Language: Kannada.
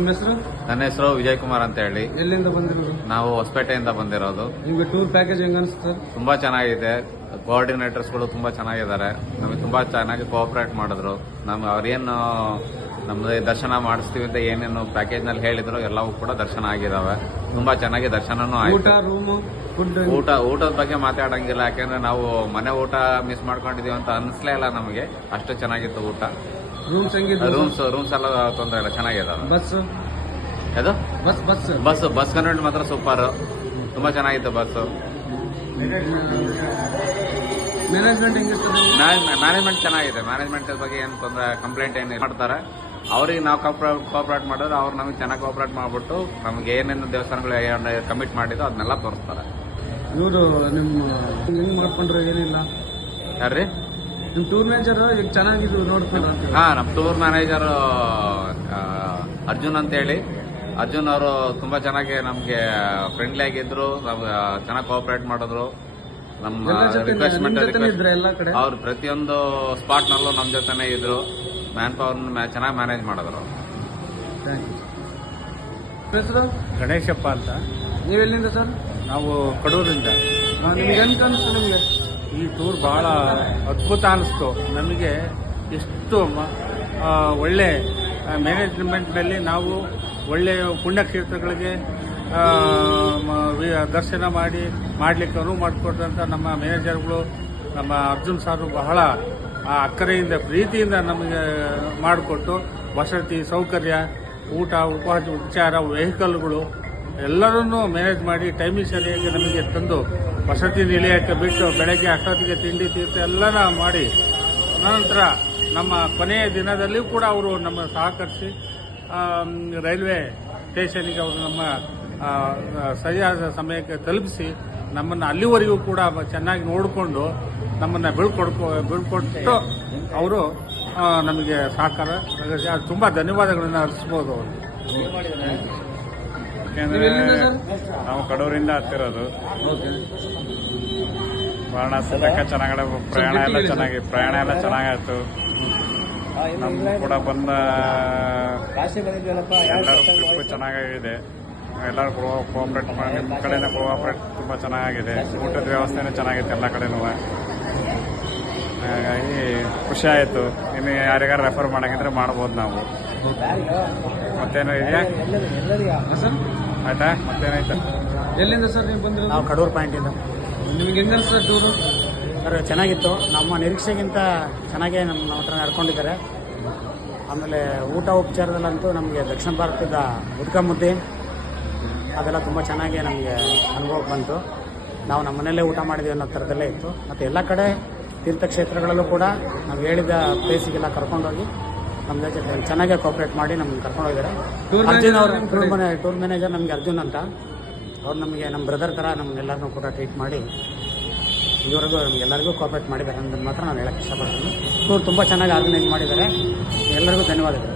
ನಿಮ್ಮ ಹೆಸರು? ನನ್ನ ಹೆಸರು ವಿಜಯ್ ಕುಮಾರ್ ಅಂತ ಹೇಳಿ. ಎಲ್ಲಿಂದ ಬಂದಿರೋದು? ನಾವು ಹೊಸಪೇಟೆಯಿಂದ ಬಂದಿರೋದು. ನಿಮ್ಗೆ ಟೂರ್ ಪ್ಯಾಕೇಜ್ ಹೆಂಗ ಅನ್ಸುತ್ತೆ? ತುಂಬಾ ಚೆನ್ನಾಗಿದೆ. ಕೋಆರ್ಡಿನೇಟರ್ಸ್ಗಳು ತುಂಬಾ ಚೆನ್ನಾಗಿದ್ದಾರೆ. ನಮಗೆ ತುಂಬಾ ಚೆನ್ನಾಗಿ ಕೋಆಪರೇಟ್ ಮಾಡಿದ್ರು. ಅವ್ರೇನು ನಮ್ದು ದರ್ಶನ ಮಾಡಿಸ್ತೀವಿ ಅಂತ ಏನೇನು ಪ್ಯಾಕೇಜ್ ನಲ್ಲಿ ಹೇಳಿದ್ರು ಎಲ್ಲವೂ ಕೂಡ ದರ್ಶನ ಆಗಿದಾವೆ. ತುಂಬಾ ಚೆನ್ನಾಗಿ ದರ್ಶನನೂ ಆಯ್ತು. ಊಟದ ಬಗ್ಗೆ ಮಾತಾಡಂಗಿಲ್ಲ, ಯಾಕಂದ್ರೆ ನಾವು ಮನೆ ಊಟ ಮಿಸ್ ಮಾಡ್ಕೊಂಡಿದೀವಿ ಅಂತ ಅನ್ಸ್ಲೇ ಇಲ್ಲ ನಮಗೆ. ಅಷ್ಟು ಚೆನ್ನಾಗಿತ್ತು ಊಟ. ರೂಮ್ಸ್ ಎಲ್ಲ ತೊಂದರೆ ಇಲ್ಲ, ಚೆನ್ನಾಗಿದಾವೆ. ಬಸ್ ಕನ್ವೆಂಟ್ ಮಾತ್ರ ಸೂಪರ್, ತುಂಬಾ ಚೆನ್ನಾಗಿತ್ತು ಬಸ್. ಮ್ಯಾನೇಜ್ಮೆಂಟ್ ಚೆನ್ನಾಗಿದೆ. ಮ್ಯಾನೇಜ್ಮೆಂಟ್ ಬಗ್ಗೆ ಏನು ತೊಂದರೆ ಕಂಪ್ಲೇಂಟ್ ಏನು ಮಾಡ್ತಾರೆ, ಅವ್ರಿಗೆ ನಾವು ಕೋಆಪರೇಟ್ ಮಾಡಿದ್ರೆ ಅವ್ರು ನಮಗೆ ಚೆನ್ನಾಗಿ ಕೋಆಪರೇಟ್ ಮಾಡ್ಬಿಟ್ಟು ನಮ್ಗೆ ಏನೇನು ದೇವಸ್ಥಾನಗಳು ಕಮಿಟ್ ಮಾಡಿದ್ರು ಅದನ್ನೆಲ್ಲ ತೋರಿಸ್ತಾರೆ. ಇವರು ಹೆಂಗ್ ಮಾಡ್ಕೊಂಡ್ರೆ ಏನಿಲ್ಲ ಯಾರ್ರಿ? ನಿಮ್ ಟೂರ್ ಮ್ಯಾನೇಜರ್ ಈಗ ಚೆನ್ನಾಗಿದ್ದು ನೋಡ್ಕೊಂಡ್ರ? ನಮ್ಮ ಟೂರ್ ಮ್ಯಾನೇಜರ್ ಅರ್ಜುನ್ ಅಂತ ಹೇಳಿ. ಅರ್ಜುನ್ ಅವರು ತುಂಬಾ ಚೆನ್ನಾಗಿ ನಮ್ಗೆ ಫ್ರೆಂಡ್ಲಿ ಆಗಿದ್ರು, ಚೆನ್ನಾಗಿ ಕೋಆಪರೇಟ್ ಮಾಡಿದ್ರು. ನಮ್ಮ ರಿಕ್ವೆಸ್ಟ್ಮೆಂಟ್ ಅವ್ರು ಪ್ರತಿಯೊಂದು ಸ್ಪಾಟ್ ನಲ್ಲೂ ನಮ್ ಜೊತೆನೆ ಇದ್ರು. ಮ್ಯಾನ್ ಪವರ್ ಚೆನ್ನಾಗಿ ಮ್ಯಾನೇಜ್ ಮಾಡಿದ್ರು. ಗಣೇಶಪ್ಪ ಅಂತ. ನೀವೆಲ್ಲಿಂದ ಸರ್? ನಾವು ಕಡೂರಿಂದ. ನಿಮ್ಗೆ ಹೆಂಗ್ ಅನಿಸ್ತು? ನಿಮ್ಗೆ ಈ ಟೂರ್ ಬಹಳ ಅದ್ಭುತ ಅನಿಸ್ತು ನಮಗೆ. ಎಷ್ಟು ಒಳ್ಳೆ ಮ್ಯಾನೇಜ್ಮೆಂಟ್ನಲ್ಲಿ ನಾವು ಒಳ್ಳೆಯ ಪುಣ್ಯಕ್ಷೇತ್ರಗಳಿಗೆ ದರ್ಶನ ಮಾಡಲಿಕ್ಕೆ ಅನುವು ಮಾಡಿಕೊಟ್ಟಂಥ ನಮ್ಮ ಮ್ಯಾನೇಜರ್ಗಳು, ನಮ್ಮ ಅರ್ಜುನ್ ಸಾರು ಬಹಳ ಅಕ್ಕರೆಯಿಂದ ಪ್ರೀತಿಯಿಂದ ನಮಗೆ ಮಾಡಿಕೊಟ್ಟು ವಸತಿ ಸೌಕರ್ಯ, ಊಟ ಉಪಚಾರ, ವೆಹಿಕಲ್ಗಳು ಎಲ್ಲರನ್ನೂ ಮ್ಯಾನೇಜ್ ಮಾಡಿ ಟೈಮಿಂಗ್ ಸರಿಯಾಗಿ ನಮಗೆ ತಂದು ವಸತಿ ನಿಲಯಕ್ಕೆ ಬಿಟ್ಟು ಬೆಳಗ್ಗೆ ಅಷ್ಟೊತ್ತಿಗೆ ತಿಂಡಿ ತೀರ್ಥ ಎಲ್ಲನ ಮಾಡಿ ನಂತರ ನಮ್ಮ ಕೊನೆಯ ದಿನದಲ್ಲಿಯೂ ಕೂಡ ಅವರು ನಮ್ಮ ಸಹಕರಿಸಿ ರೈಲ್ವೆ ಸ್ಟೇಷನ್ಗೆ ಅವರು ನಮ್ಮ ಸರಿಯಾದ ಸಮಯಕ್ಕೆ ತಲುಪಿಸಿ ನಮ್ಮನ್ನು ಅಲ್ಲಿವರೆಗೂ ಕೂಡ ಚೆನ್ನಾಗಿ ನೋಡಿಕೊಂಡು ನಮ್ಮನ್ನು ಬೀಳ್ಕೊಟ್ಟು ಅವರು ನಮಗೆ ಸಹಕಾರ ತುಂಬ ಧನ್ಯವಾದಗಳನ್ನು ಅರ್ಪಿಸ್ಬೋದು ಅವರು. ಯಾಕೆಂದರೆ ನಾವು ಕಡೂರಿಂದ ಹತ್ತಿರೋದು. ವಾರಣಾಸಿ ತನಕ ಚೆನ್ನಾಗಡೆ ಪ್ರಯಾಣ ಎಲ್ಲ ಚೆನ್ನಾಗಾಯ್ತು. ನಮ್ಗೆ ಕೂಡ ಬಂದ ಎಲ್ಲರೂ ಟ್ರಿಪ್ ಚೆನ್ನಾಗಿದೆ. ಎಲ್ಲರೂ ಕೋಆಪರೇಟ್ ಮಾಡಿ, ನಿಮ್ಮ ಕಡೆನೇ ಕೋಆಪರೇಟ್ ತುಂಬ ಚೆನ್ನಾಗಿದೆ. ಊಟದ ವ್ಯವಸ್ಥೆನೂ ಚೆನ್ನಾಗಿತ್ತು ಎಲ್ಲ ಕಡೆನೂ. ಹಾಗಾಗಿ ಖುಷಿ ಆಯಿತು. ಇನ್ನು ಯಾರಿಗಾರು ರೆಫರ್ ಮಾಡೋಂಗಿದ್ರೆ ಮಾಡ್ಬೋದು ನಾವು. ಮತ್ತೇನು ಇದೆಯಾ? ಆಯ್ತಾ? ಮತ್ತೇನಾಯ್ತು? ಎಲ್ಲಿಂದ ಸರ್ ನೀವು ಬಂದ್ರೆ? ನಾವು ಕಡೂರು ಪಾಯಿಂಟಿಂದ. ನಿಮ್ಗೆ ಹೆಂಗ ಸರ್ ಟೂರು? ಸರ್ ಚೆನ್ನಾಗಿತ್ತು. ನಮ್ಮ ನಿರೀಕ್ಷೆಗಿಂತ ಚೆನ್ನಾಗೇ ನಮ್ಮ ಹತ್ರ ನಡ್ಕೊಂಡಿದ್ದಾರೆ. ಆಮೇಲೆ ಊಟ ಉಪಚಾರದಲ್ಲಂತೂ ನಮಗೆ ದಕ್ಷಿಣ ಭಾರತದ ಉದ್ಕ ಮುದ್ದೆ ಅದೆಲ್ಲ ತುಂಬ ಚೆನ್ನಾಗಿ ನಮಗೆ ಅನುಭವಕ್ಕೆ ಬಂತು. ನಾವು ನಮ್ಮ ಮನೆಯಲ್ಲೇ ಊಟ ಮಾಡಿದ್ವಿ ಅನ್ನೋ ಥರದಲ್ಲೇ ಇತ್ತು. ಮತ್ತು ಎಲ್ಲ ಕಡೆ ತೀರ್ಥಕ್ಷೇತ್ರಗಳಲ್ಲೂ ಕೂಡ ನಾವು ಹೇಳಿದ ಪ್ಲೇಸಿಗೆಲ್ಲ ಕರ್ಕೊಂಡೋಗಿ ನಮ್ಮ ಜೊತೆ ಚೆನ್ನಾಗೇ ಕೋಆಪರೇಟ್ ಮಾಡಿ ನಮ್ಮನ್ನು ಕರ್ಕೊಂಡೋಗಿದ್ದಾರೆ. ಅರ್ಜುನ್ ಅವರು ಟೂರ್ ಮ್ಯಾನೇಜರ್ ನಮಗೆ ಅರ್ಜುನ್ ಅಂತ. ಅವ್ರು ನಮಗೆ ನಮ್ಮ ಬ್ರದರ್ ಥರ ನಮ್ಮನ್ನೆಲ್ಲರನ್ನೂ ಕೂಡ ಟ್ರೀಟ್ ಮಾಡಿ ಇದುವರೆಗೂ ನಮಗೆಲ್ಲರಿಗೂ ಕೋಆಪರೇಟ್ ಮಾಡಿದ್ದಾರೆ ಅನ್ನೋದನ್ನು ಮಾತ್ರ ನಾನು ಹೇಳಕ್ಕೆ ಇಷ್ಟಪಡ್ತೀನಿ. ಟೂರ್ ತುಂಬ ಚೆನ್ನಾಗಿ ಆರ್ಗನೈಸ್ ಮಾಡಿದ್ದಾರೆ. ಎಲ್ಲರಿಗೂ ಧನ್ಯವಾದಗಳು.